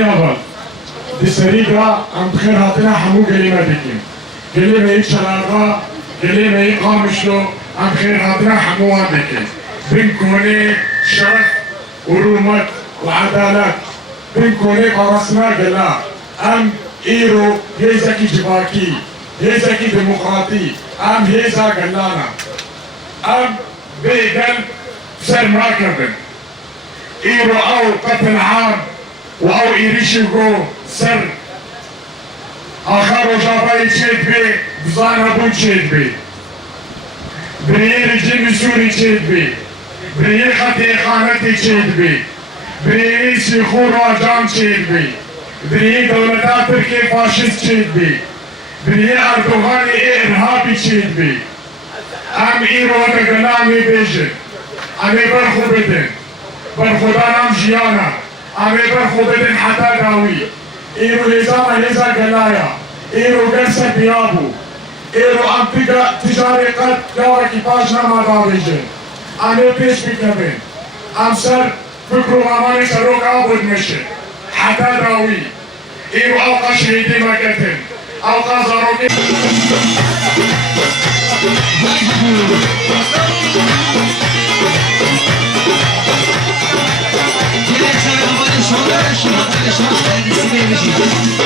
يابا دسريقة عم بخير هاتنا حمو قليمة دكين قليمة هيك شلاغة قليمة هيك قامشلو عم بخير هاتنا حمو دكين بنكوني شرف ورومت وعدالة بنكوني قرصنا قلا ام ايرو هيزاكي جباكي هيزاكي ديمقراطي ام هيزا قلانا ام بيقل سر مراكبن ايرو او قتل عام واو ايريشيغو سر اخر جاباي تشيد بي بزانا بو تشيد بي بريير جيمي سوري تشيد بي بريير خطي خانتي تشيد بي بريير سيخور واجام تشيد بي بريير دولتا تركي فاشيست تشيد بي بريير اردوغاني ارهابي تشيد بي ام ايرو دقنامي بيجن امي برخو بدن برخودانام جيانا امي برخو بدن حتى داوي ايرو لزاما لزا قلايا ايرو قرسة بيابو ايرو ام تجاري قد دورا كيفاجنا ما داويجن امي بيش بكبن ام سر فكرو ماماني سروك ابود مشن حتى داوي ايرو اوقا شهيدي مكتن اوقا زاروكي Şöyle şöyle şöyle şöyle şöyle şöyle